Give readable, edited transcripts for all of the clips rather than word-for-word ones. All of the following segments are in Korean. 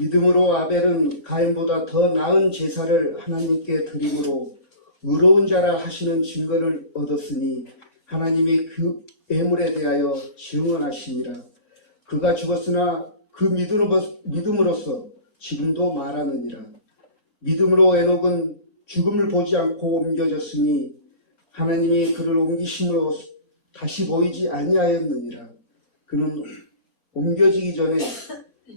믿음으로 아벨은 가인보다 더 나은 제사를 하나님께 드림으로 의로운 자라 하시는 증거를 얻었으니 하나님이 그 예물에 대하여 증언하시니라. 그가 죽었으나 그 믿음으로써 지금도 말하느니라. 믿음으로 에녹은 죽음을 보지 않고 옮겨졌으니 하나님이 그를 옮기심으로 다시 보이지 아니하였느니라. 그는 옮겨지기 전에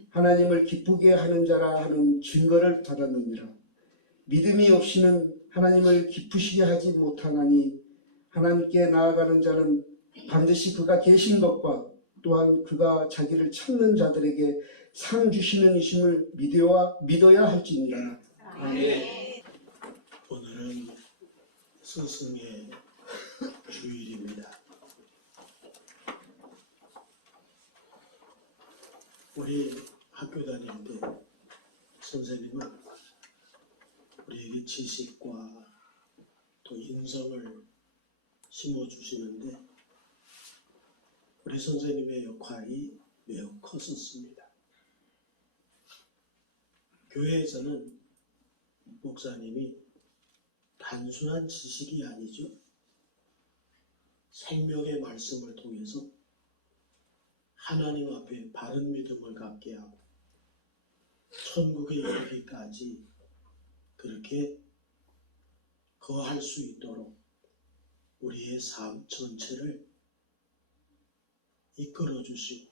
하나님을 기쁘게 하는 자라 하는 증거를 받았느니라. 믿음이 없이는 하나님을 기쁘시게 하지 못하나니 하나님께 나아가는 자는 반드시 그가 계신 것과 또한 그가 자기를 찾는 자들에게 상 주시는 이심을 믿어야 할지니라. 아멘. 오늘은 스승의 주일입니다. 우리 학교 다닐 때 선생님은 우리에게 지식과 또 인성을 심어주시는데 우리 선생님의 역할이 매우 컸었습니다. 교회에서는 목사님이 단순한 지식이 아니죠. 생명의 말씀을 통해서 하나님 앞에 바른 믿음을 갖게 하고 천국에 이르기까지 그렇게 거할 수 있도록 우리의 삶 전체를 이끌어 주시고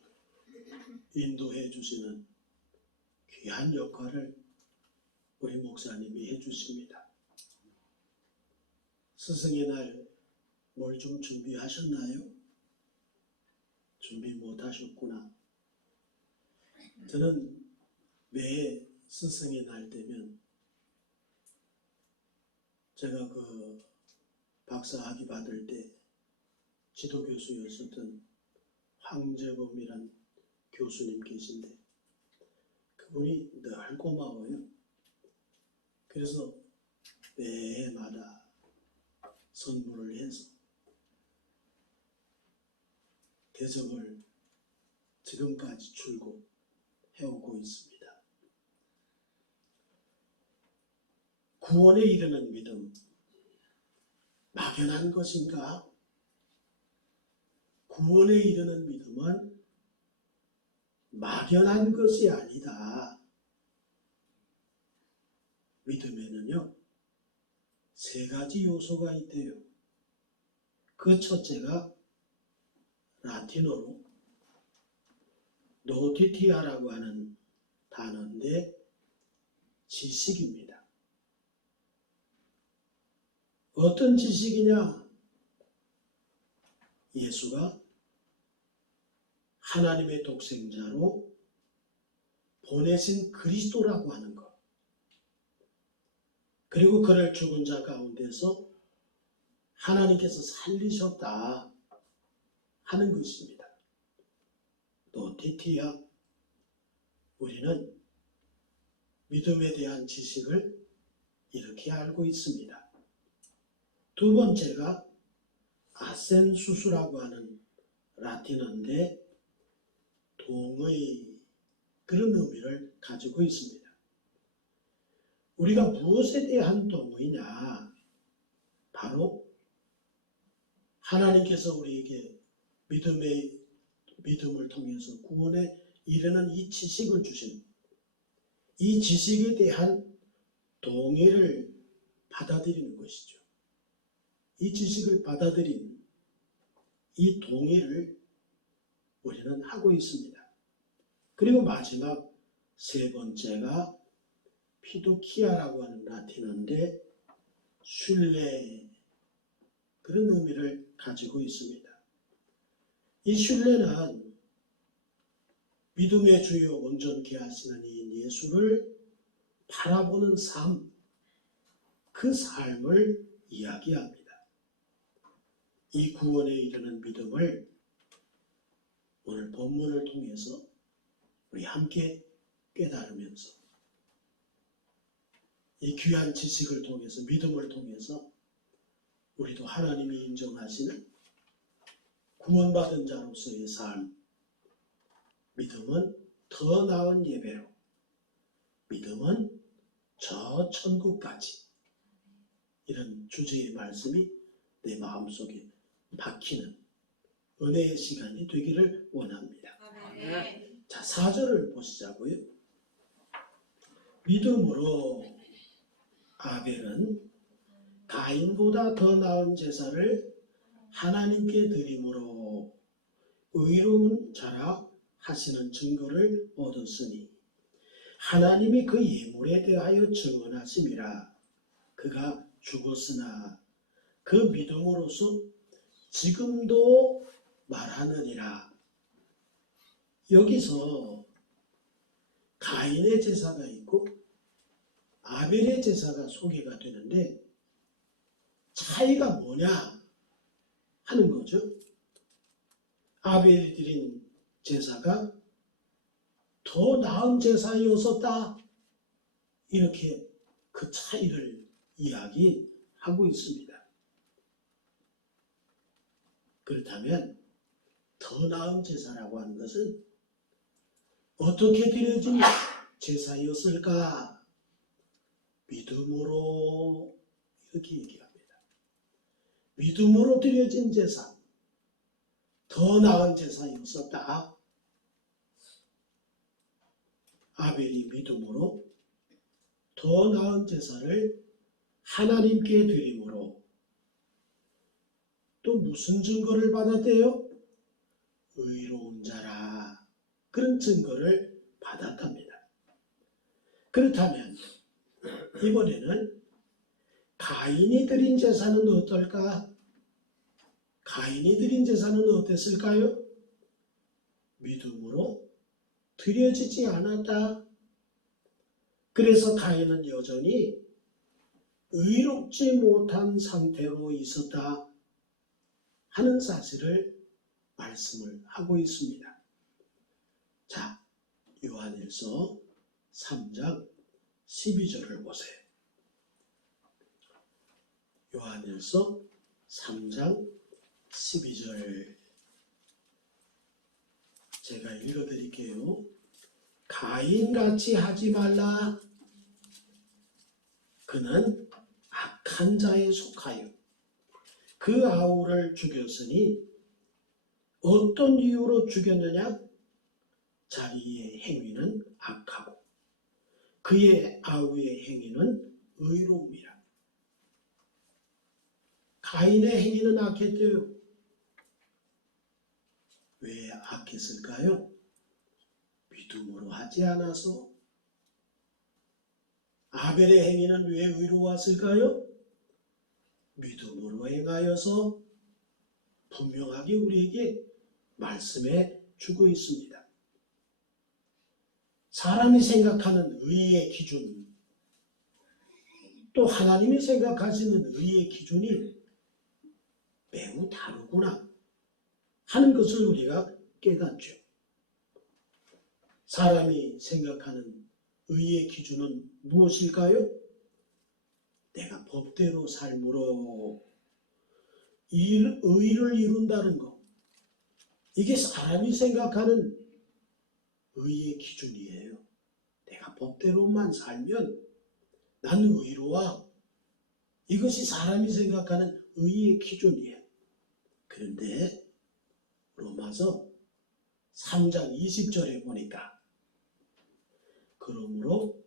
인도해 주시는 귀한 역할을 우리 목사님이 해주십니다. 스승의 날 뭘 좀 준비하셨나요? 준비 못하셨구나. 저는 매 스승의 날 되면 제가 그 박사학위 받을 때 지도교수였었던 황재범이란 교수님 계신데 그분이 늘 고마워요. 그래서 매해마다 선물을 해서 대접을 지금까지 줄고 해오고 있습니다. 구원에 이르는 믿음, 막연한 것인가? 구원에 이르는 믿음은 막연한 것이 아니다. 믿음에는요, 세 가지 요소가 있대요. 그 첫째가 라틴어로 노티티아라고 하는 단어인데 지식입니다. 어떤 지식이냐? 예수가 하나님의 독생자로 보내신 그리스도라고 하는 것. 그리고 그를 죽은 자 가운데서 하나님께서 살리셨다 하는 것입니다. 노티티아, 우리는 믿음에 대한 지식을 이렇게 알고 있습니다. 두 번째가 아센수스라고 하는 라틴어인데 동의, 그런 의미를 가지고 있습니다. 우리가 무엇에 대한 동의냐? 바로 하나님께서 우리에게 믿음을 통해서 구원에 이르는 이 지식을 주신 이 지식에 대한 동의를 받아들이는 것이죠. 이 지식을 받아들인 이 동의를 우리는 하고 있습니다. 그리고 마지막 세 번째가 피두키아라고 하는 라틴어인데 신뢰, 그런 의미를 가지고 있습니다. 이 신뢰는 믿음의 주요 온전케 하시는 이 예수를 바라보는 삶, 그 삶을 이야기합니다. 이 구원에 이르는 믿음을 오늘 본문을 통해서 우리 함께 깨달으면서 이 귀한 지식을 통해서, 믿음을 통해서 우리도 하나님이 인정하시는 구원받은 자로서의 삶, 믿음은 더 나은 예배로 믿음은 저 천국까지. 이런 주제의 말씀이 내 마음속에 박히는 은혜의 시간이 되기를 원합니다. 자, 4절을 보시자고요. 믿음으로 아벨은 가인보다 더 나은 제사를 하나님께 드림으로 의로운 자라 하시는 증거를 얻었으니 하나님이 그 예물에 대하여 증언하심이라. 그가 죽었으나 그 믿음으로서 지금도 말하느니라. 여기서 가인의 제사가 있고 아벨의 제사가 소개가 되는데 차이가 뭐냐 하는 거죠. 아벨이 드린 제사가 더 나은 제사였었다. 이렇게 그 차이를 이야기하고 있습니다. 그렇다면 더 나은 제사라고 하는 것은 어떻게 드려진 제사였을까? 믿음으로 이렇게 얘기합니다. 믿음으로 드려진 제사, 더 나은 제사였었다. 아벨이 믿음으로 더 나은 제사를 하나님께 드림으로 또 무슨 증거를 받았대요? 의로운 자라. 그런 증거를 받았답니다. 그렇다면 이번에는 가인이 드린 제사는 어떨까? 가인이 드린 제사는 어땠을까요? 믿음으로 드려지지 않았다. 그래서 가인은 여전히 의롭지 못한 상태로 있었다 하는 사실을 말씀을 하고 있습니다. 자, 요한일서 3장 12절을 보세요. 요한일서 3장 12절 제가 읽어드릴게요. 가인같이 하지 말라. 그는 악한 자에 속하여 그 아우를 죽였으니 어떤 이유로 죽였느냐? 자기의 행위는 악하고 그의 아우의 행위는 의로움이라. 가인의 행위는 악했대요. 왜 악했을까요? 믿음으로 하지 않아서. 아벨의 행위는 왜 의로웠을까요? 믿음으로 행하여서. 분명하게 우리에게 말씀해 주고 있습니다. 사람이 생각하는 의의 기준, 또 하나님이 생각하시는 의의 기준이 매우 다르구나 하는 것을 우리가 깨닫죠. 사람이 생각하는 의의 기준은 무엇일까요? 내가 법대로 삶으로 의를 이룬다는 것. 이게 사람이 생각하는 의의 기준이에요. 내가 법대로만 살면 난 의로워. 이것이 사람이 생각하는 의의 기준이에요. 그런데 로마서 3장 20절에 보니까 그러므로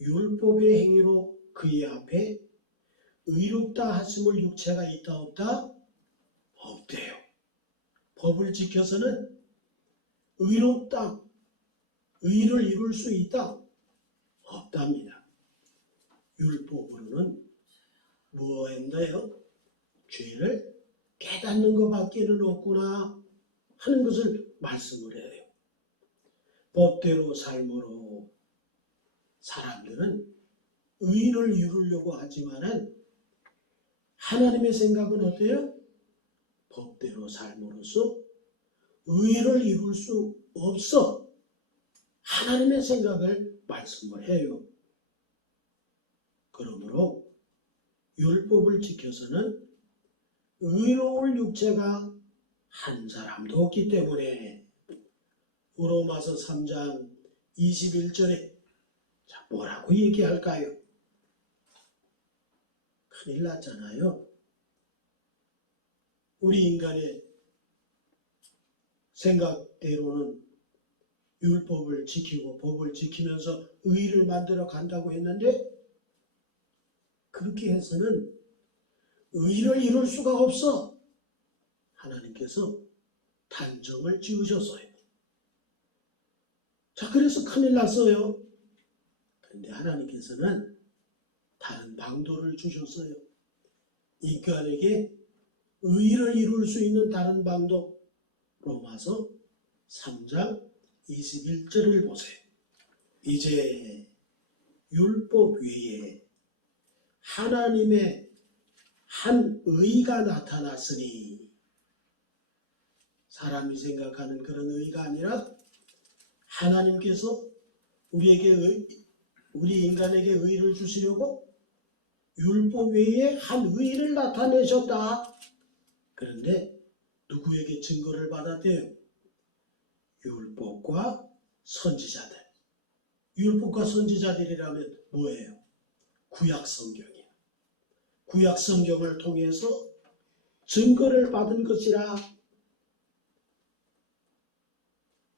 율법의 행위로 그의 앞에 의롭다 하심을 육체가 있다 없다? 없대요. 법을 지켜서는 의롭다, 의를 이룰 수 있다? 없답니다. 율법으로는 뭐 했나요? 죄를 깨닫는 것밖에는 없구나 하는 것을 말씀을 해요. 법대로 삶으로 사람들은 의를 이루려고 하지만은 하나님의 생각은 어때요? 법대로 삶으로써 의를 이룰 수 없어. 하나님의 생각을 말씀을 해요. 그러므로 율법을 지켜서는 의로울 육체가 한 사람도 없기 때문에 로마서 3장 21절에 자, 뭐라고 얘기할까요? 큰일 났잖아요. 우리 인간의 생각대로는 율법을 지키고 법을 지키면서 의를 만들어 간다고 했는데 그렇게 해서는 의를 이룰 수가 없어. 하나님께서 단정을 지으셨어요. 자, 그래서 큰일 났어요. 그런데 하나님께서는 다른 방도를 주셨어요. 인간에게 의를 이룰 수 있는 다른 방도. 로마서 3장 21절을 보세요. 이제 율법 외에 하나님의 한 의가 나타났으니, 사람이 생각하는 그런 의가 아니라 하나님께서 우리 인간에게 의를 주시려고 율법 외에 한 의를 나타내셨다. 그런데 누구에게 증거를 받았대요? 율법과 선지자들. 율법과 선지자들이라면 뭐예요? 구약 성경이에요. 구약 성경을 통해서 증거를 받은 것이라.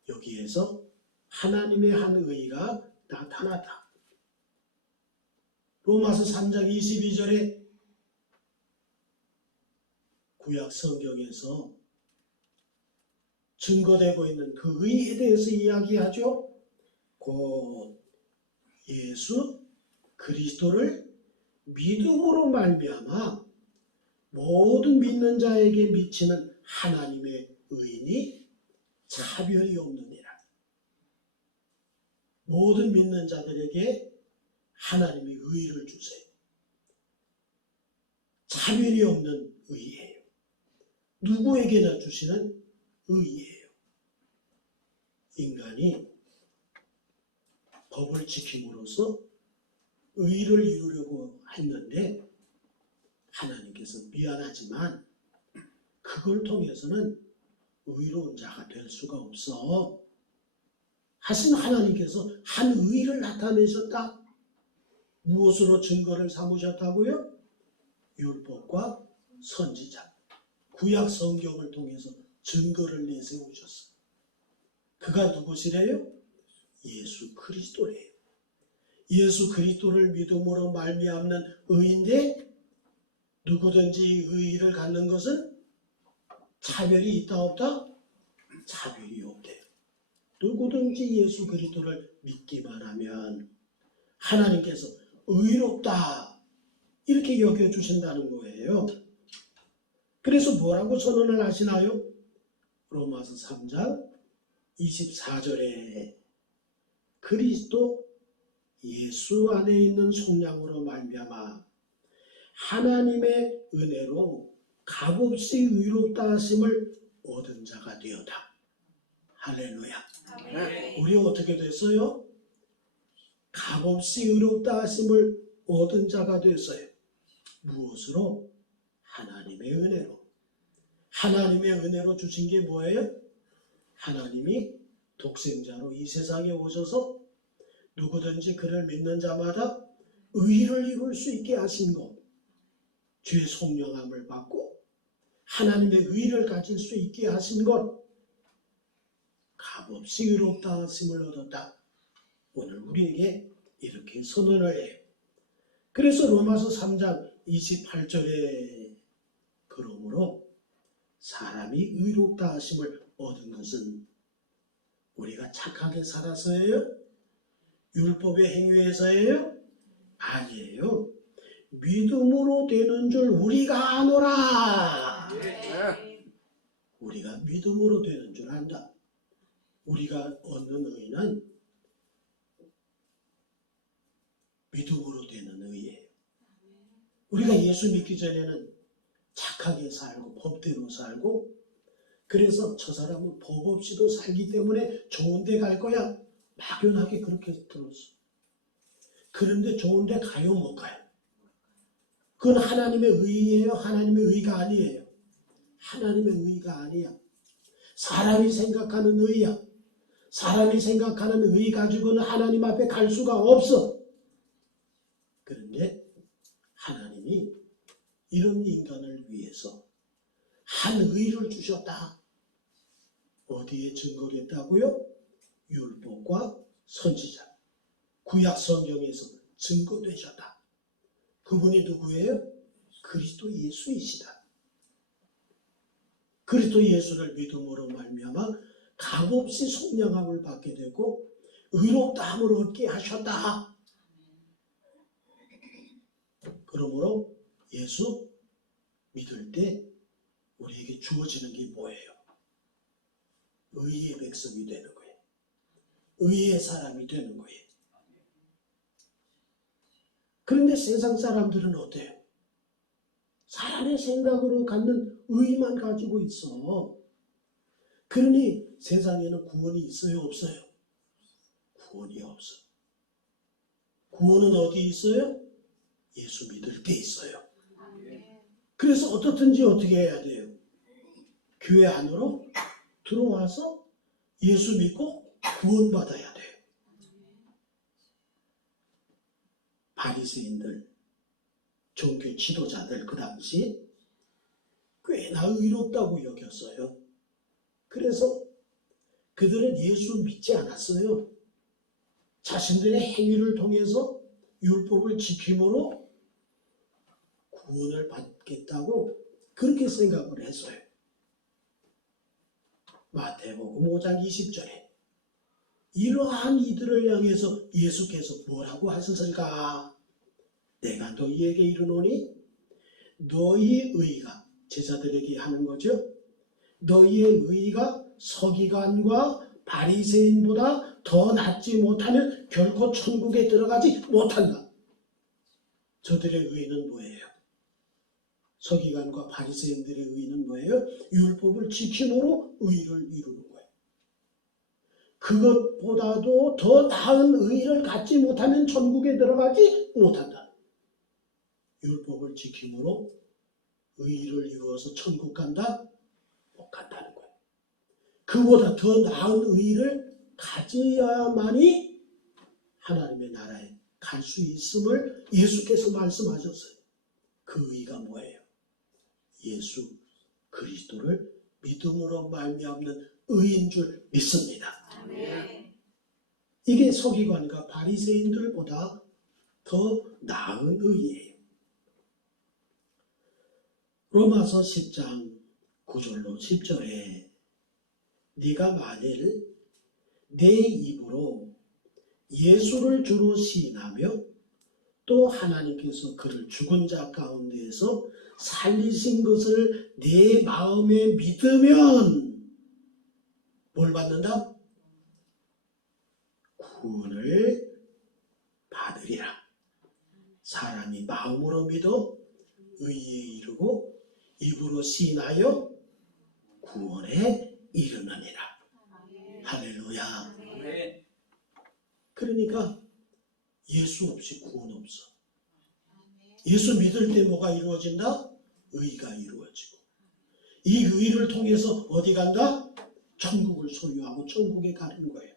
여기에서 하나님의 한 의가 나타났다. 로마서 3장 22절에 구약 성경에서 증거되고 있는 그 의에 대해서 이야기하죠. 곧 예수 그리스도를 믿음으로 말미암아 모든 믿는 자에게 미치는 하나님의 의인이 차별이 없느니라. 모든 믿는 자들에게 하나님의 의를 주세요. 차별이 없는 의예요. 누구에게나 주시는 의예요. 인간이 법을 지킴으로써 의를 이루려고 했는데 하나님께서 미안하지만 그걸 통해서는 의로운 자가 될 수가 없어 하신 하나님께서 한 의를 나타내셨다. 무엇으로 증거를 삼으셨다고요? 율법과 선지자, 구약 성경을 통해서 증거를 내세우셨어. 그가 누구시래요? 예수 그리스도래요. 예수 그리스도를 믿음으로 말미암는 의인데 누구든지 의의를 갖는 것은 차별이 있다 없다? 차별이 없대요. 누구든지 예수 그리스도를 믿기만 하면 하나님께서 의롭다 이렇게 여겨주신다는 거예요. 그래서 뭐라고 선언을 하시나요? 로마서 3장 24절에 그리스도 예수 안에 있는 속량으로 말미암아 하나님의 은혜로 값없이 의롭다 하심을 얻은 자가 되었다. 할렐루야. 우리 어떻게 됐어요? 값없이 의롭다 하심을 얻은 자가 됐어요. 무엇으로? 하나님의 은혜로. 하나님의 은혜로 주신 게 뭐예요? 하나님이 독생자로 이 세상에 오셔서 누구든지 그를 믿는 자마다 의를 이룰 수 있게 하신 것, 죄의 속량함을 받고 하나님의 의를 가질 수 있게 하신 것, 값없이 의롭다 하심을 얻었다. 오늘 우리에게 이렇게 선언을 해요. 그래서 로마서 3장 28절에 그러므로 사람이 의롭다 하심을 얻은 것은 우리가 착하게 살아서예요? 율법의 행위에서예요? 아니에요. 믿음으로 되는 줄 우리가 아노라. 우리가 믿음으로 되는 줄 안다. 우리가 얻는 의는 믿음으로 되는 의예요. 우리가 예수 믿기 전에는 착하게 살고 법대로 살고 그래서 저 사람은 법 없이도 살기 때문에 좋은 데 갈 거야. 막연하게 그렇게 들었어. 그런데 좋은 데 가요 못 가요? 그건 하나님의 의예요? 하나님의 의가 아니에요. 하나님의 의가 아니야. 사람이 생각하는 의야. 사람이 생각하는 의 가지고는 하나님 앞에 갈 수가 없어. 그런데 하나님이 이런 인간을 위해서 한 의를 주셨다. 어디에 증거를 했다고요? 율법과 선지자, 구약 성경에서 증거되셨다. 그분이 누구예요? 그리스도 예수이시다. 그리스도 예수를 믿음으로 말미암아 값없이 속량함을 받게 되고 의롭다함을 얻게 하셨다. 그러므로 예수 믿을 때 우리에게 주어지는 게 뭐예요? 의의 백성이 되는 거예요. 의의 사람이 되는 거예요. 그런데 세상 사람들은 어때요? 사람의 생각으로 갖는 의만 가지고 있어. 그러니 세상에는 구원이 있어요? 없어요? 구원이 없어. 구원은 어디 있어요? 예수 믿을 때 있어요. 그래서 어떻든지 어떻게 해야 돼요? 교회 안으로 들어와서 예수 믿고 구원받아야 돼요. 바리새인들, 종교 지도자들 그 당시 꽤나 의롭다고 여겼어요. 그래서 그들은 예수 믿지 않았어요. 자신들의 행위를 통해서 율법을 지킴으로 구원을 받겠다고 그렇게 생각을 했어요. 마태복음 5장 20절에 이러한 이들을 향해서 예수께서 뭐라고 하셨을까? 내가 너희에게 이르노니 너희 의가, 제자들에게 하는 거죠. 너희의 의가 서기관과 바리새인보다 더 낫지 못하면 결코 천국에 들어가지 못한다. 저들의 의는 뭐예요? 서기관과 바리새인들의 의는 뭐예요? 율법을 지킴으로 의를 이루는 거예요. 그것보다도 더 나은 의를 갖지 못하면 천국에 들어가지 못한다. 율법을 지킴으로 의를 이루어서 천국 간다? 못 간다는 거예요. 그보다 더 나은 의를 가져야만이 하나님의 나라에 갈 수 있음을 예수께서 말씀하셨어요. 그 의가 뭐예요? 예수 그리스도를 믿음으로 말미암는 의인 줄 믿습니다. 아멘. 이게 서기관과 바리새인들보다 더 나은 의예요. 로마서 10장 9절로 10절에 네가 만일 내 입으로 예수를 주로 시인하며 또 하나님께서 그를 죽은 자 가운데에서 살리신 것을 내 마음에 믿으면 뭘 받는다? 구원을 받으리라. 사람이 마음으로 믿어 의에 이르고 입으로 시인하여 구원에 이르느니라. 할렐루야. 아멘. 그러니까 예수 없이 구원 없어. 예수 믿을 때 뭐가 이루어진다? 의가 이루어지고 이 의를 통해서 어디 간다? 천국을 소유하고 천국에 가는 거예요.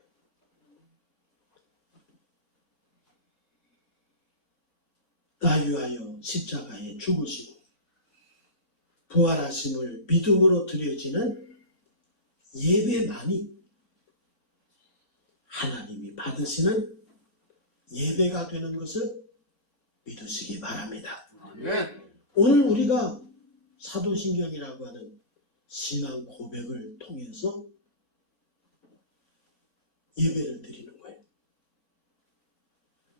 나 위하여 십자가에 죽으시고 부활하심을 믿음으로 드려지는 예배만이 하나님이 받으시는 예배가 되는 것을 믿으시기 바랍니다. 아멘. 오늘 우리가 사도신경이라고 하는 신앙 고백을 통해서 예배를 드리는 거예요.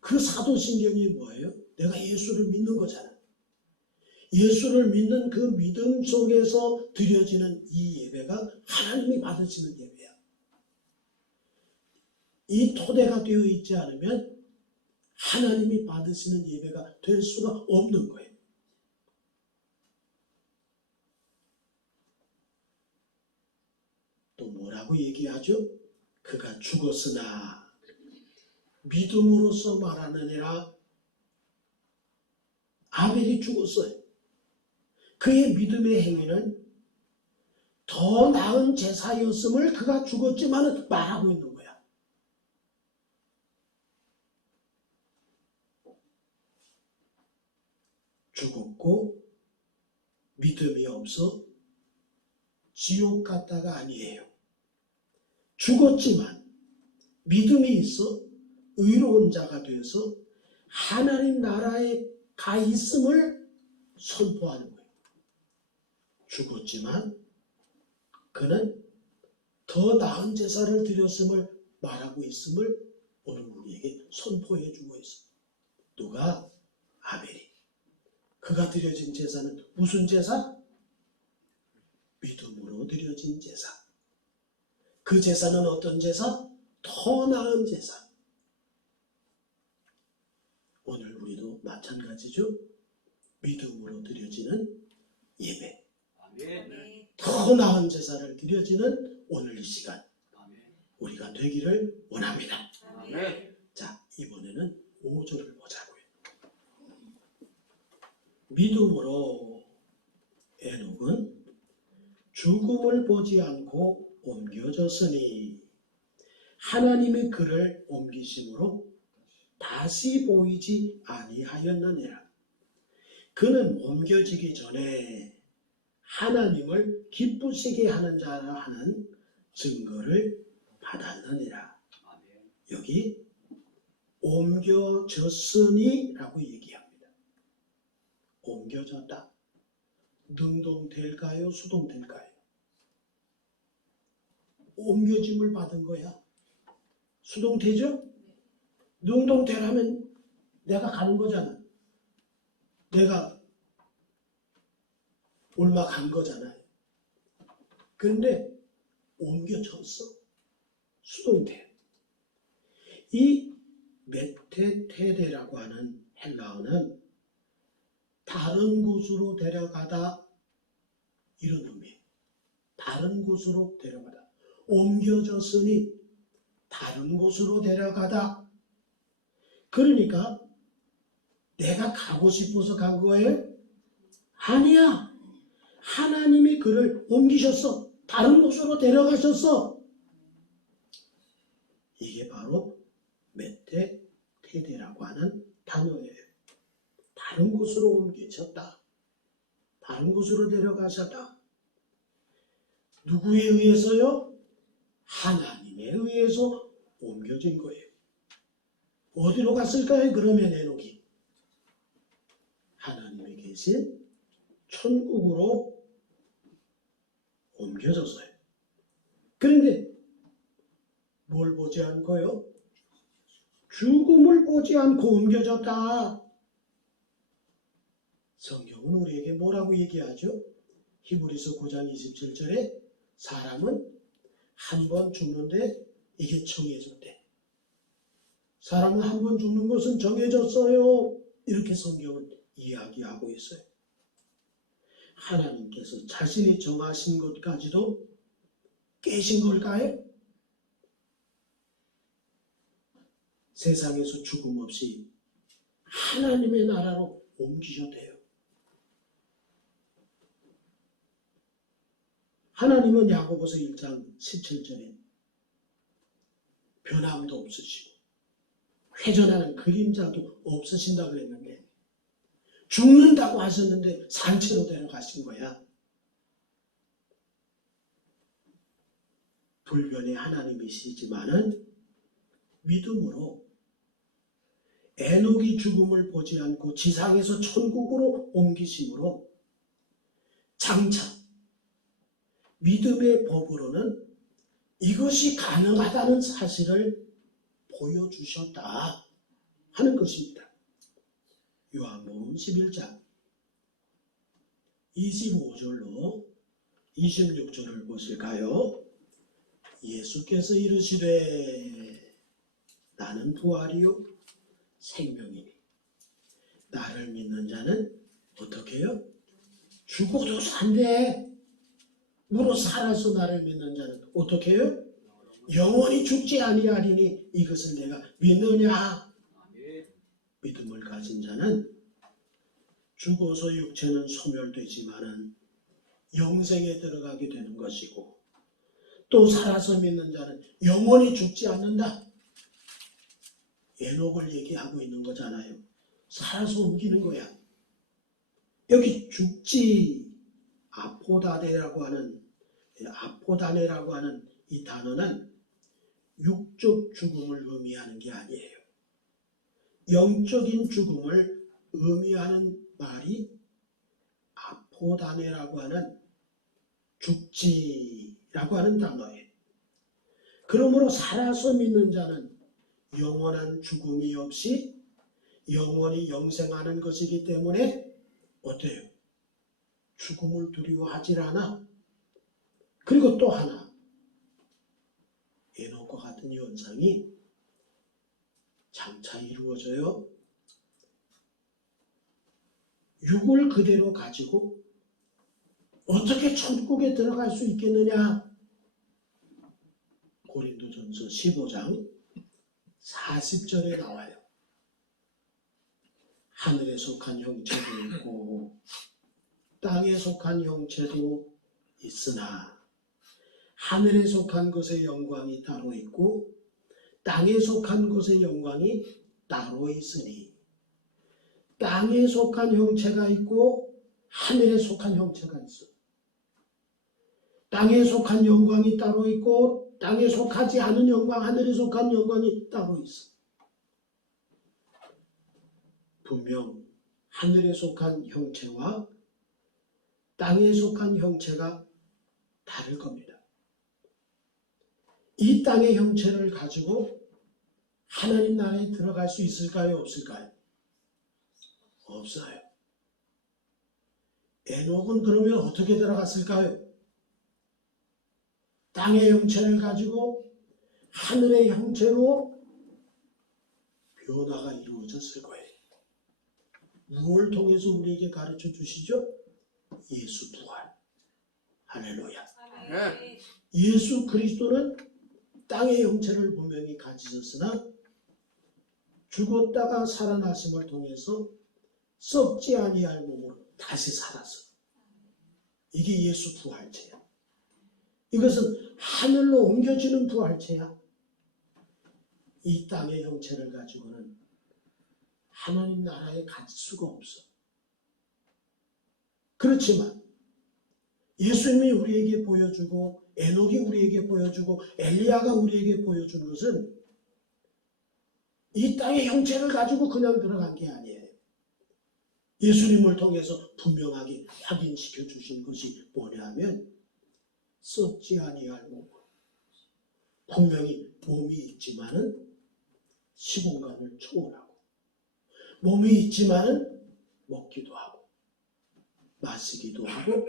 그 사도신경이 뭐예요? 내가 예수를 믿는 거잖아. 예수를 믿는 그 믿음 속에서 드려지는 이 예배가 하나님이 받으시는 예배야. 이 토대가 되어 있지 않으면 하나님이 받으시는 예배가 될 수가 없는 거예요. 또 뭐라고 얘기하죠? 그가 죽었으나 믿음으로써 말하느니라. 아벨이 죽었어요. 그의 믿음의 행위는 더 나은 제사였음을 그가 죽었지만 말하고 있는 거야. 믿음이 없어 지옥 갔다가 아니에요. 죽었지만 믿음이 있어 의로운 자가 되어서 하나님 나라에 가 있음을 선포하는 거예요. 죽었지만 그는 더 나은 제사를 드렸음을 말하고 있음을 오늘 우리에게 선포해 주고 있어요. 누가? 아벨이. 그가 드려진 제사는 무슨 제사? 믿음으로 드려진 제사. 그 제사는 어떤 제사? 더 나은 제사. 오늘 우리도 마찬가지죠. 믿음으로 드려지는 예배. 아멘. 더 나은 제사를 드려지는 오늘 이 시간 아멘. 우리가 되기를 원합니다. 아멘. 자, 이번에는 5절을 보자고요. 믿음으로 에녹은 죽음을 보지 않고 옮겨졌으니 하나님의 그를 옮기심으로 다시 보이지 아니하였느니라. 그는 옮겨지기 전에 하나님을 기쁘시게 하는 자라 하는 증거를 받았느니라. 아멘. 여기 옮겨졌으니 라고 얘기합니다. 옮겨졌다. 능동될까요? 수동될까요? 옮겨짐을 받은 거야. 수동되죠? 능동되라면 내가 가는 거잖아. 내가 얼마 간 거잖아요. 그런데 옮겨졌어. 수동태. 이 메테테데라고 하는 헬라어는 다른 곳으로 데려가다 이런 의미예요. 다른 곳으로 데려가다. 옮겨졌으니 다른 곳으로 데려가다. 그러니까 내가 가고 싶어서 간 거예요? 아니야. 하나님이 그를 옮기셨어. 다른 곳으로 데려가셨어. 이게 바로 메테테데라고 하는 단어예요. 다른 곳으로 옮기셨다. 다른 곳으로 데려가셨다. 누구에 의해서요? 하나님에 의해서 옮겨진 거예요. 어디로 갔을까요? 그러면 에녹이 하나님이 계신 천국으로 옮겨졌어요. 그런데 뭘 보지 않고요? 죽음을 보지 않고 옮겨졌다. 성경은 우리에게 뭐라고 얘기하죠? 히브리서 9장 27절에 사람은 한 번 죽는데 이게 정해졌대. 사람은 한 번 죽는 것은 정해졌어요. 이렇게 성경은 이야기하고 있어요. 하나님께서 자신이 정하신 것까지도 깨신 걸까요? 세상에서 죽음 없이 하나님의 나라로 옮기셨대요. 하나님은 야고보서 1장 17절에 변함도 없으시고 회전하는 그림자도 없으신다 그랬는데 죽는다고 하셨는데 산채로 데려가신 거야. 불변의 하나님이시지만은 믿음으로 에녹이 죽음을 보지 않고 지상에서 천국으로 옮기심으로 장차 믿음의 법으로는 이것이 가능하다는 사실을 보여주셨다 하는 것입니다. 요한복음 11장 25절로 26절을 보실까요? 예수께서 이르시되 나는 부활이요 생명이니 나를 믿는 자는 어떻게 해요? 죽어도 산대. 무릇 살아서 나를 믿는 자는 어떻게 해요? 영원히 죽지 아니하리니 이것을 내가 믿느냐? 믿음을 가진 자는 죽어서 육체는 소멸되지만은 영생에 들어가게 되는 것이고 또 살아서 믿는 자는 영원히 죽지 않는다. 에녹을 얘기하고 있는 거잖아요. 살아서 옮기는 거야. 여기 죽지 아포다네라고 하는 이 단어는 육적 죽음을 의미하는 게 아니에요. 영적인 죽음을 의미하는 말이 아포다네라고 하는 죽지라고 하는 단어예요. 그러므로 살아서 믿는 자는 영원한 죽음이 없이 영원히 영생하는 것이기 때문에 어때요? 죽음을 두려워하질 않아. 그리고 또 하나, 에녹과 같은 현상이 장차 이루어져요. 육을 그대로 가지고 어떻게 천국에 들어갈 수 있겠느냐? 고린도전서 15장 40절에 나와요. 하늘에 속한 형체도 있고 땅에 속한 형체도 있으나 하늘에 속한 것의 영광이 따로 있고 땅에 속한 것의 영광이 따로 있으니 땅에 속한 형체가 있고 하늘에 속한 형체가 있어. 땅에 속한 영광이 따로 있고 땅에 속하지 않은 영광, 하늘에 속한 영광이 따로 있어. 분명 하늘에 속한 형체와 땅에 속한 형체가 다를 겁니다. 이 땅의 형체를 가지고 하나님 나라에 들어갈 수 있을까요? 없을까요? 없어요. 에녹은 그러면 어떻게 들어갔을까요? 땅의 형체를 가지고 하늘의 형체로 변화가 이루어졌을 거예요. 무엇을 통해서 우리에게 가르쳐 주시죠? 예수 부활. 할렐루야. 네. 예수 그리스도는 땅의 형체를 분명히 가지셨으나 죽었다가 살아나심을 통해서 썩지 아니할 몸으로 다시 살았어. 이게 예수 부활체야. 이것은 하늘로 옮겨지는 부활체야. 이 땅의 형체를 가지고는 하나님 나라에 갈 수가 없어. 그렇지만 예수님이 우리에게 보여주고 에녹이 우리에게 보여주고 엘리야가 우리에게 보여준 것은 이 땅의 형체를 가지고 그냥 들어간 게 아니에요. 예수님을 통해서 분명하게 확인시켜 주신 것이 뭐냐 하면 썩지 아니할 몸. 분명히 몸이 있지만은 시공간을 초월하고 몸이 있지만은 먹기도 하고 마시기도 하고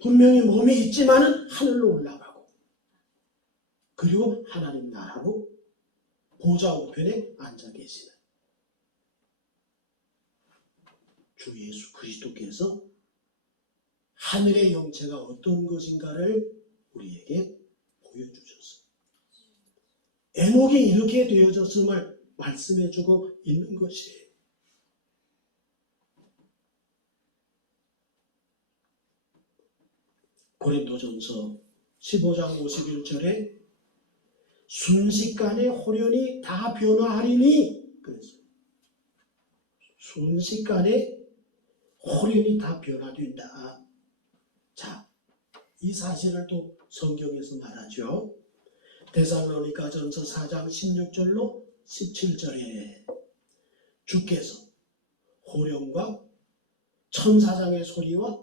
분명히 몸이 있지만은 하늘로 올라가고 그리고 하나님 나라로 보좌 우편에 앉아 계시는 주 예수 그리스도께서 하늘의 영체가 어떤 것인가를 우리에게 보여주셨어요. 에녹이 이렇게 되어졌음을 말씀해주고 있는 것이에요. 고린도전서 15장 51절에 순식간에 홀연히 다 변화하리니 그래서 순식간에 홀연히 다 변화된다. 자, 이 사실을 또 성경에서 말하죠. 데살로니가전서 4장 16절로 17절에 주께서 호령과 천사장의 소리와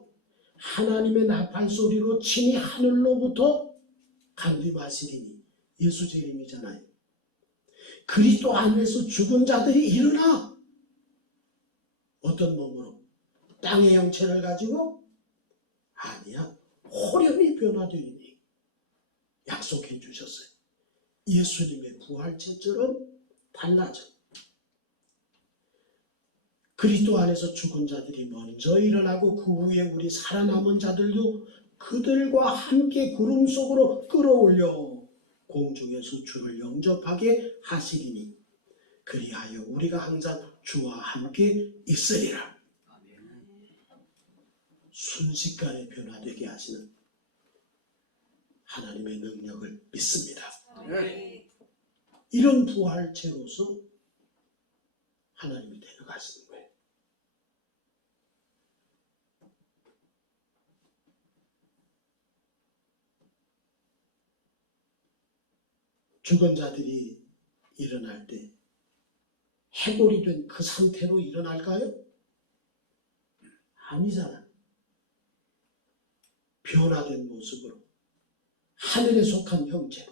하나님의 나팔 소리로 친히 하늘로부터 강림하시리니 예수 재림이잖아요. 그리스도 안에서 죽은 자들이 일어나 어떤 몸으로? 땅의 형체를 가지고? 아니야. 호련히 변화되니 약속해 주셨어요. 예수님의 부활체처럼 달라져. 그리스도 안에서 죽은 자들이 먼저 일어나고 그 후에 우리 살아남은 자들도 그들과 함께 구름 속으로 끌어올려 공중에서 주를 영접하게 하시리니 그리하여 우리가 항상 주와 함께 있으리라. 순식간에 변화되게 하시는 하나님의 능력을 믿습니다. 네. 이런 부활체로서 하나님이 데려가시는 거예요. 죽은 자들이 일어날 때 해골이 된 그 상태로 일어날까요? 아니잖아. 변화된 모습으로 하늘에 속한 형체로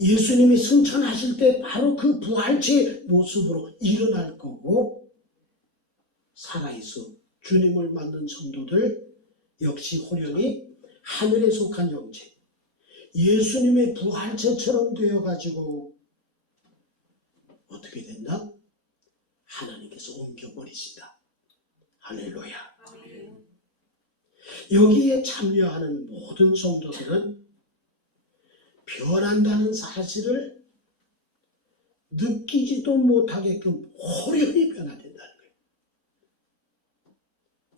예수님이 승천하실 때 바로 그 부활체의 모습으로 일어날 거고, 살아있어 주님을 맞는 성도들 역시 호련히 하늘에 속한 형체, 예수님의 부활체처럼 되어가지고 어떻게 된다? 하나님께서 옮겨버리신다. 할렐루야. 여기에 참여하는 모든 성도들은 변한다는 사실을 느끼지도 못하게끔 호련히 변화된다는 거예요.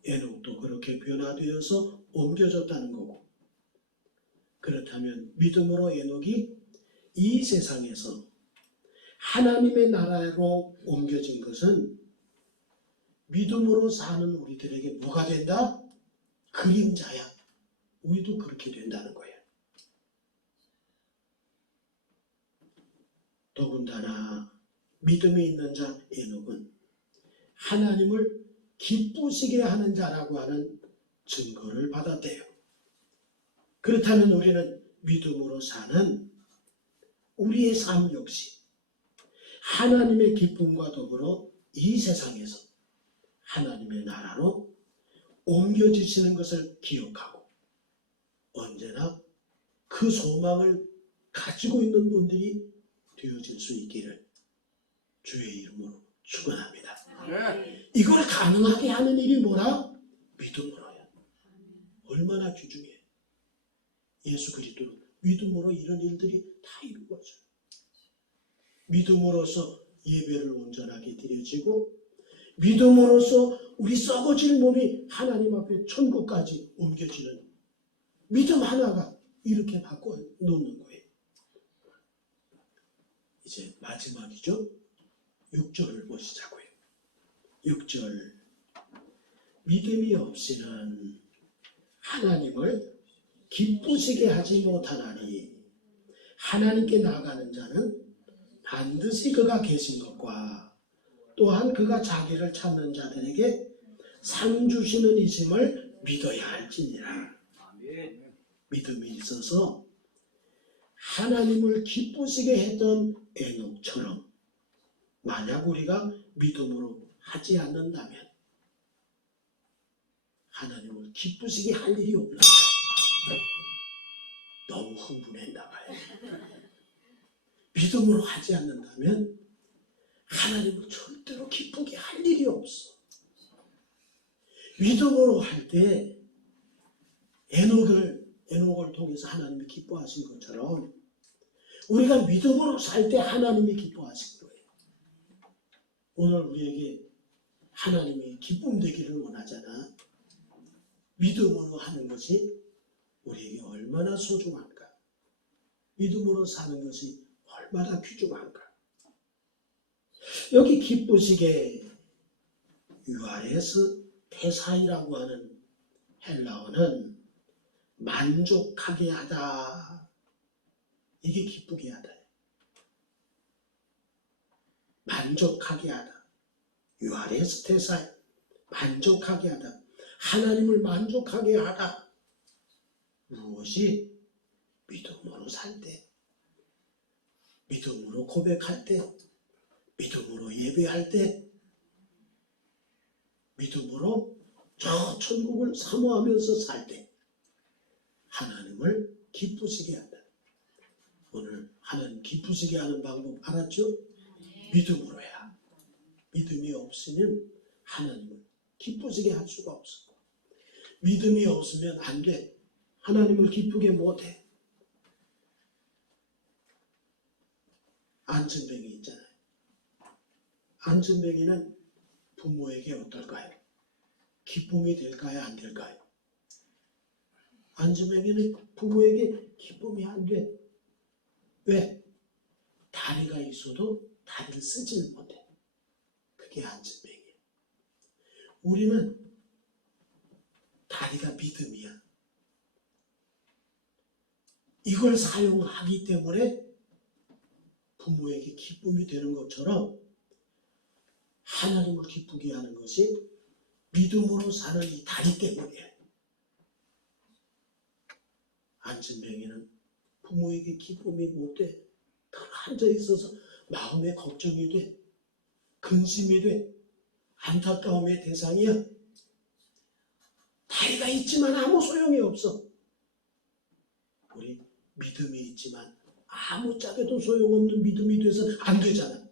에녹도 그렇게 변화되어서 옮겨졌다는 거고, 그렇다면 믿음으로 에녹이 이 세상에서 하나님의 나라로 옮겨진 것은 믿음으로 사는 우리들에게 뭐가 된다? 그림자야. 우리도 그렇게 된다는 거예요. 더군다나 믿음이 있는 자 에녹은 하나님을 기쁘시게 하는 자라고 하는 증거를 받았대요. 그렇다면 우리는 믿음으로 사는 우리의 삶 역시 하나님의 기쁨과 더불어 이 세상에서 하나님의 나라로 옮겨지시는 것을 기억하고 언제나 그 소망을 가지고 있는 분들이 되어질 수 있기를 주의 이름으로 축원합니다. 네. 이걸 가능하게 하는 일이 뭐라? 믿음으로야. 얼마나 귀중해. 예수 그리스도는 믿음으로 이런 일들이 다 이루어져요. 믿음으로써 예배를 온전하게 드려지고, 믿음으로써 우리 썩어질 몸이 하나님 앞에 천국까지 옮겨지는 믿음 하나가 이렇게 바꿔 놓는 거예요. 이제 마지막이죠. 6절을 보시자고요. 6절. 믿음이 없이는 하나님을 기쁘시게 하지 못하나니 하나님께 나아가는 자는 반드시 그가 계신 것과 또한 그가 자기를 찾는 자들에게 상 주시는 이심을 믿어야 할지니라. 아멘. 믿음이 있어서 하나님을 기쁘시게 했던 에녹처럼 만약 우리가 믿음으로 하지 않는다면 하나님을 기쁘시게 할 일이 없나? 너무 흥분했나 봐요. 믿음으로 하지 않는다면 하나님을 절대로 기쁘게 할 일이 없어. 믿음으로 할 때 에녹을 통해서 하나님이 기뻐하신 것처럼 우리가 믿음으로 살 때 하나님이 기뻐하신 거예요. 오늘 우리에게 하나님이 기쁨 되기를 원하잖아. 믿음으로 하는 것이 우리에게 얼마나 소중한가. 믿음으로 사는 것이 얼마나 귀중한가. 여기 기쁘시게 유아레스 테사이라고 하는 헬라어는 만족하게 하다. 이게 기쁘게 하다. 만족하게 하다. 유아레스 테사이. 만족하게 하다. 하나님을 만족하게 하다. 무엇이? 믿음으로 살 때, 믿음으로 고백할 때, 믿음으로 예배할 때, 믿음으로 저 천국을 사모하면서 살 때 하나님을 기쁘시게 한다. 오늘 하나님 기쁘시게 하는 방법 알았죠? 믿음으로 해야. 믿음이 없으면 하나님을 기쁘시게 할 수가 없어. 믿음이 없으면 안 돼. 하나님을 기쁘게 못해. 안전뱅이 있잖아요. 안전뱅이는 부모에게 어떨까요? 기쁨이 될까요? 안 될까요? 안전뱅이는 부모에게 기쁨이 안 돼. 왜? 다리가 있어도 다리를 쓰지는 못해. 그게 안전뱅이야. 우리는 다리가 믿음이야. 이걸 사용하기 때문에 부모에게 기쁨이 되는 것처럼 하나님을 기쁘게 하는 것이 믿음으로 사는 이 다리 때문이에요. 안진뱅이는 부모에게 기쁨이 못 돼. 늘 앉아 있어서 마음에 걱정이 돼. 근심이 돼. 안타까움의 대상이야. 다리가 있지만 아무 소용이 없어. 우리 믿음이 있지만 아무 짝에도 소용없는 믿음이 돼서는 안 되잖아.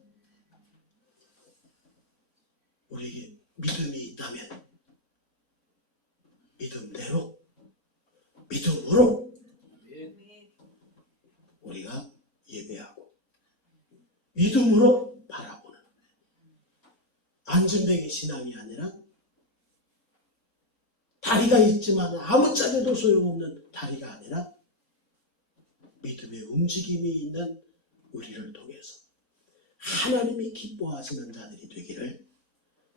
우리에게 믿음이 있다면 믿음대로, 믿음으로 우리가 예배하고 믿음으로 바라보는 안진뱅이 신앙이 아니라 다리가 있지만 아무 짝에도 소용없는 다리가 아니라 믿음의 움직임이 있는 우리를 통해서 하나님이 기뻐하시는 자들이 되기를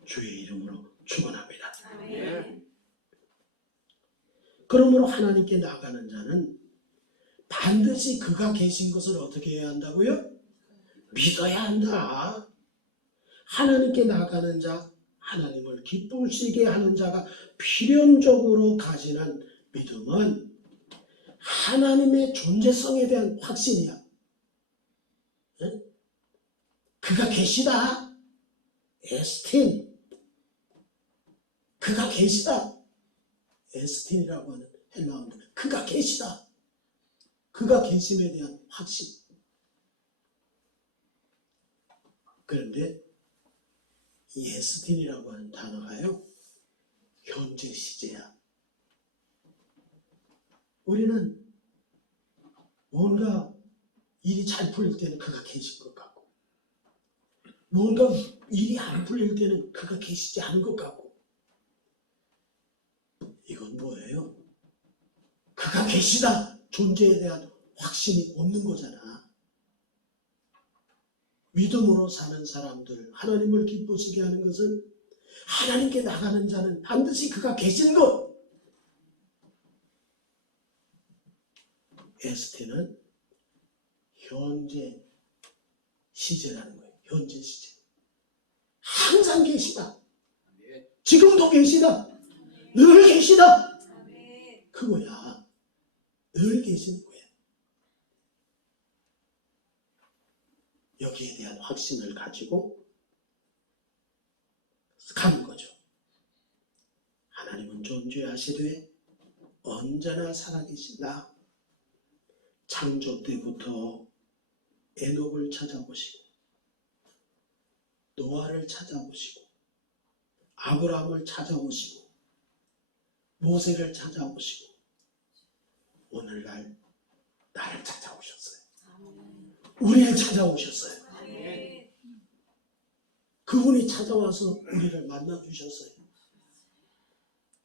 주의 이름으로 축원합니다. 그러므로 하나님께 나가는 자는 반드시 그가 계신 것을 어떻게 해야 한다고요? 믿어야 한다. 하나님께 나가는 자, 하나님을 기쁘시게 하는 자가 필연적으로 가지는 믿음은 하나님의 존재성에 대한 확신이야. 네? 그가 계시다. 에스틴. 그가 계시다. 에스틴이라고 하는 헬라어는 그가 계시다. 그가 계심에 대한 확신. 그런데 이 에스틴이라고 하는 단어가요, 현재 시제야. 우리는 뭔가 일이 잘 풀릴 때는 그가 계신 것 같고, 뭔가 일이 안 풀릴 때는 그가 계시지 않은 것 같고, 이건 뭐예요? 그가 계시다. 존재에 대한 확신이 없는 거잖아. 믿음으로 사는 사람들, 하나님을 기쁘시게 하는 것은 하나님께 나가는 자는 반드시 그가 계신 것. 에스테는 현재 시제라는 거예요. 현재 시제. 항상 계시다. 지금도 계시다. 늘 계시다. 그거야. 늘 계시는 거야. 여기에 대한 확신을 가지고 가는 거죠. 하나님은 존재하시되 언제나 살아계신다. 창조 때부터 에녹을 찾아보시고 노아를 찾아보시고 아브라함을 찾아보시고 모세를 찾아보시고 오늘날 나를 찾아오셨어요. 우리를 찾아오셨어요. 그분이 찾아와서 우리를 만나주셨어요.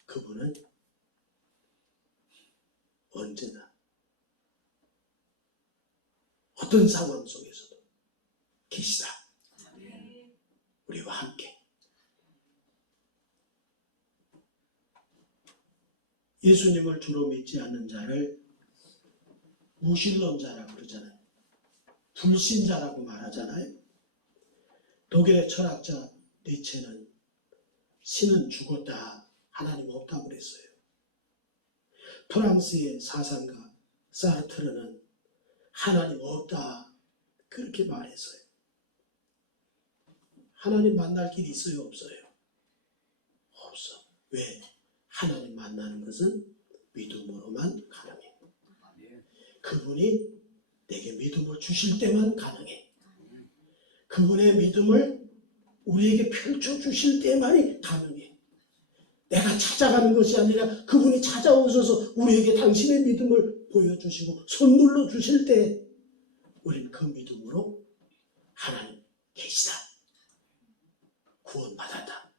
그분은 언제나 어떤 상황 속에서도 계시다. 우리와 함께. 예수님을 주로 믿지 않는 자를 무신론자라고 그러잖아요. 불신자라고 말하잖아요. 독일의 철학자 니체는 신은 죽었다. 하나님 없다고 그랬어요. 프랑스의 사상가 사르트르는 하나님 없다. 그렇게 말했어요. 하나님 만날 길이 있어요? 없어요? 없어. 왜? 하나님 만나는 것은 믿음으로만 가능해. 그분이 내게 믿음을 주실 때만 가능해. 그분의 믿음을 우리에게 펼쳐주실 때만이 가능해. 내가 찾아가는 것이 아니라 그분이 찾아오셔서 우리에게 당신의 믿음을 보여주시고 선물로 주실 때 우리는 그 믿음으로 하나님 계시다. 구원받았다.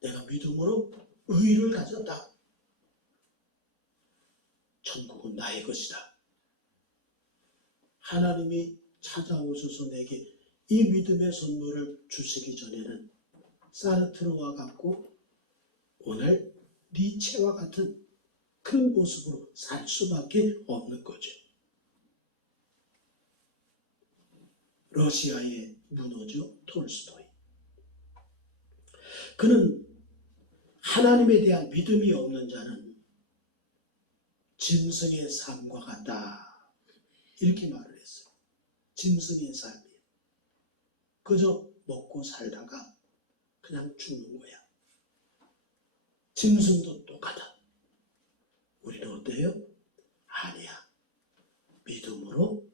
내가 믿음으로 의의를 가졌다. 천국은 나의 것이다. 하나님이 찾아오셔서 내게 이 믿음의 선물을 주시기 전에는 사르트르와 같고 오늘 니체와 같은 그런 모습으로 살 수밖에 없는 거죠. 러시아의 문호죠. 톨스토이. 그는 하나님에 대한 믿음이 없는 자는 짐승의 삶과 같다. 이렇게 말을 했어요. 짐승의 삶이에요. 그저 먹고 살다가 그냥 죽는 거야. 짐승도 똑같아. 우리는 어때요? 아니야. 믿음으로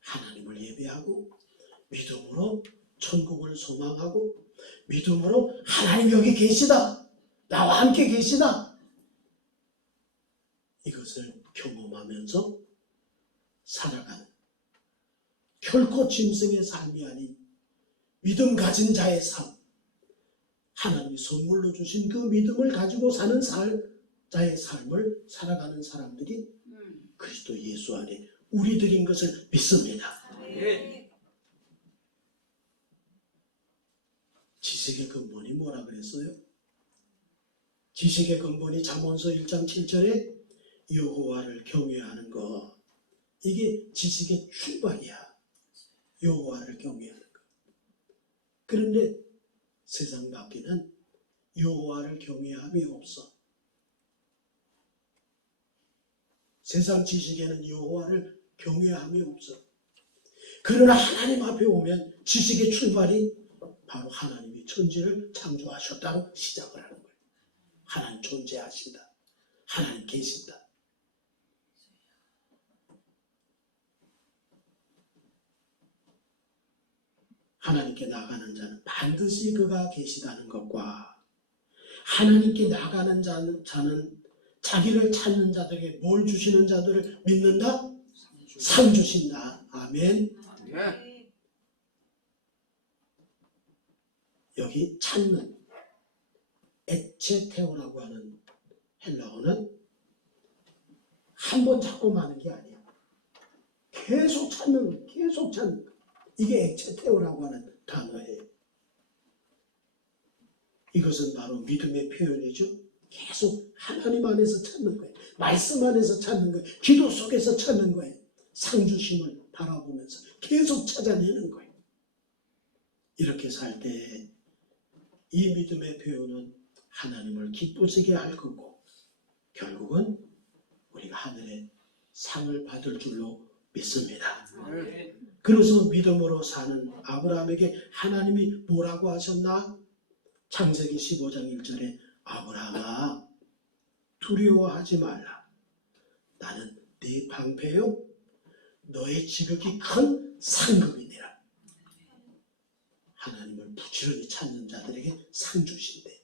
하나님을 예배하고 믿음으로 천국을 소망하고 믿음으로 하나님 여기 계시다. 나와 함께 계시다. 이것을 경험하면서 살아가는 결코 짐승의 삶이 아닌 믿음 가진 자의 삶, 하나님이 선물로 주신 그 믿음을 가지고 사는 자의 삶을 살아가는 사람들이 그리스도 예수 안에 우리들인 것을 믿습니다. 예. 지식의 근본이 뭐라 그랬어요? 지식의 근본이 잠언서 1장 7절에 여호와를 경외하는 것. 이게 지식의 출발이야. 여호와를 경외하는 것. 그런데 세상 밖에는 여호와를 경외함이 없어. 세상 지식에는 여호와를 경외함이 없어. 그러나 하나님 앞에 오면 지식의 출발이 바로 하나님이 천지를 창조하셨다고 시작을 하는 거예요. 하나님 존재하신다. 하나님 계신다. 하나님께 나가는 자는 반드시 그가 계시다는 것과 하나님께 나가는 자는 자기를 찾는 자들에게 뭘 주시는 자들을 믿는다? 상 주신다. 아멘. 예. 여기 찾는 에체테오라고 하는 헬라어는 한 번 찾고 마는 게 아니야. 계속 찾는 거. 이게 에체테오라고 하는 단어예요. 이것은 바로 믿음의 표현이죠. 계속 하나님 안에서 찾는 거예요. 말씀 안에서 찾는 거예요. 기도 속에서 찾는 거예요. 상주심을 바라보면서 계속 찾아내는 거예요. 이렇게 살 때 이 믿음의 표현은 하나님을 기쁘시게 할 거고 결국은 우리가 하늘의 상을 받을 줄로 믿습니다. 예. 그래서 믿음으로 사는 아브라함에게 하나님이 뭐라고 하셨나? 창세기 15장 1절에 아브라함아 두려워하지 말라. 나는 네 방패요 너의 지극히 큰 상급이니라. 하나님을 부지런히 찾는 자들에게 상 주신대.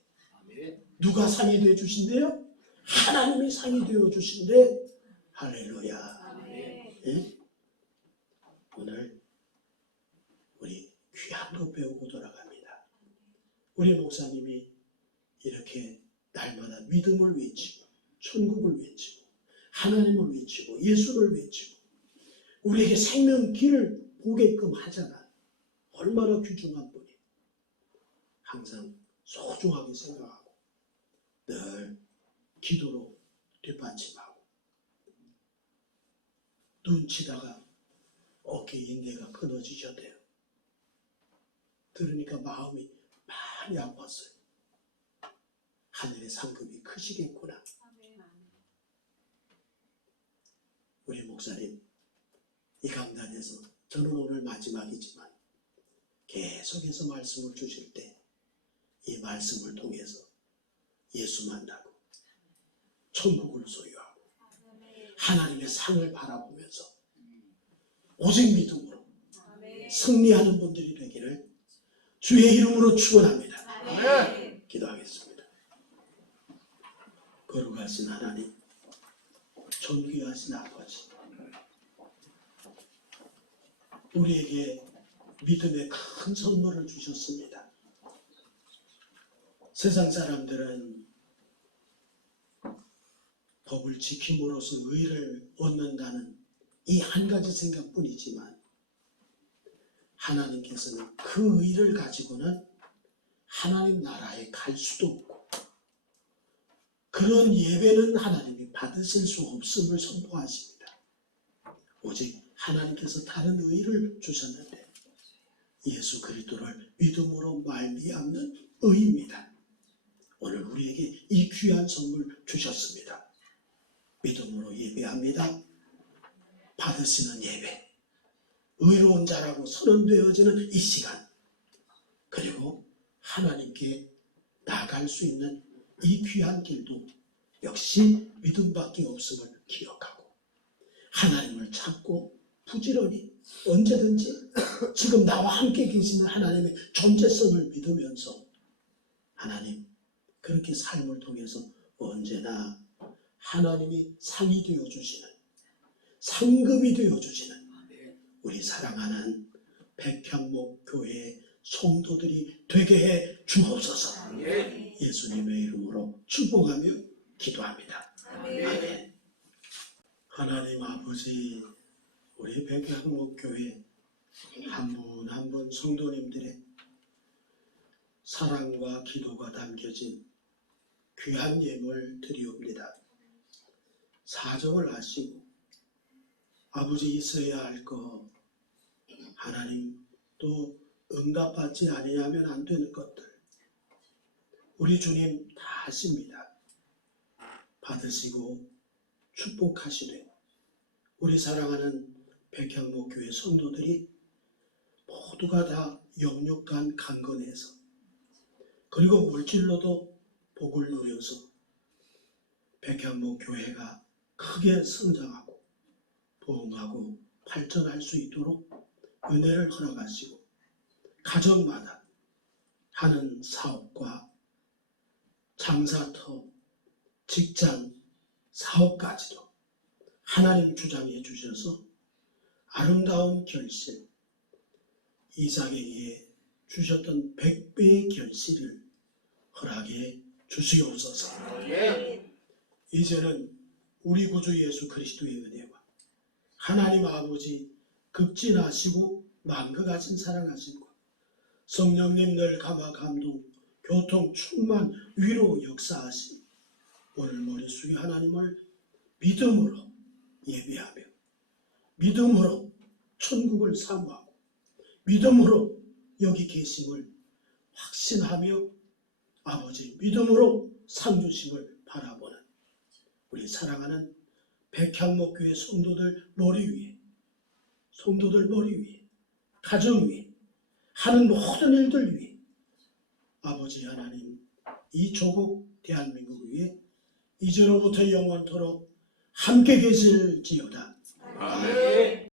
누가 상이 되어 주신대요? 하나님이 상이 되어 주신대. 할렐루야. 예? 오늘 우리 귀한 것 배우고 돌아갑니다. 우리 목사님이 이렇게 날마다 믿음을 외치고 천국을 외치고 하나님을 외치고 예수를 외치고 우리에게 생명 길을 보게끔 하잖아. 얼마나 귀중한 분이. 항상 소중하게 생각하고 늘 기도로 뒷받침하고 눈 치다가 어깨 인대가 끊어지셨대요. 들으니까 마음이 많이 아팠어요. 하늘의 상급이 크시겠구나. 우리 목사님 이 강단에서 저는 오늘 마지막이지만 계속해서 말씀을 주실 때 이 말씀을 통해서 예수 만나고 천국을 소유하고 하나님의 상을 바라보면서 오직 믿음으로 승리하는 분들이 되기를 주의 이름으로 축원합니다. 기도하겠습니다. 거룩하신 하나님, 존귀하신 아버지, 우리에게 믿음의 큰 선물을 주셨습니다. 세상 사람들은 법을 지킴으로써 의를 얻는다는 이 한 가지 생각뿐이지만 하나님께서는 그 의를 가지고는 하나님 나라에 갈 수도 없고 그런 예배는 하나님이 받으실 수 없음을 선포하십니다. 오직 하나님께서 다른 의를 주셨는데 예수 그리스도를 믿음으로 말미암는 의입니다. 오늘 우리에게 이 귀한 선물 주셨습니다. 믿음으로 예배합니다. 받으시는 예배, 의로운 자라고 선언되어지는 이 시간, 그리고 하나님께 나아갈 수 있는 이 귀한 길도 역시 믿음밖에 없음을 기억하고 하나님을 찾고 부지런히 언제든지 지금 나와 함께 계시는 하나님의 존재성을 믿으면서 하나님 그렇게 삶을 통해서 언제나 하나님이 상이 되어주시는, 상급이 되어주시는 우리 사랑하는 백향목 교회의 성도들이 되게 해 주옵소서. 예수님의 이름으로 축복하며 기도합니다. 아멘. 하나님 아버지, 우리 백향목 교회 한 분 한 분 성도님들의 사랑과 기도가 담겨진 귀한 예물 드리옵니다. 사정을 아시고 아버지 있어야 할 것, 하나님 또 응답받지 아니하면 안 되는 것들 우리 주님 다 아십니다. 받으시고 축복하시되 우리 사랑하는 백향목 교회 성도들이 모두가 다 영육간 강건해서 그리고 물질로도 복을 누려서 백향목 교회가 크게 성장하고 부흥하고 발전할 수 있도록 은혜를 허락하시고 가정마다 하는 사업과 장사터, 직장, 사업까지도 하나님 주장해 주셔서 아름다운 결실, 이삭에게 주셨던 100배의 결실을 허락해 주시옵소서. 이제는 우리 구주 예수 그리스도의 은혜와 하나님 아버지 급진하시고 만극하신 사랑하심과 성령님 늘 감화 감동 교통 충만 위로 역사하신 오늘 머릿속에 하나님을 믿음으로 예배하며 믿음으로 천국을 사모하고 믿음으로 여기 계심을 확신하며 아버지 믿음으로 상 주심을 바라보는 우리 사랑하는 백향목 교회 성도들 머리 위에, 성도들 머리 위에, 가정 위에, 하는 모든 일들 위에 아버지 하나님 이 조국 대한민국 위에 이제로부터 영원토록 함께 계실지어다. 아멘.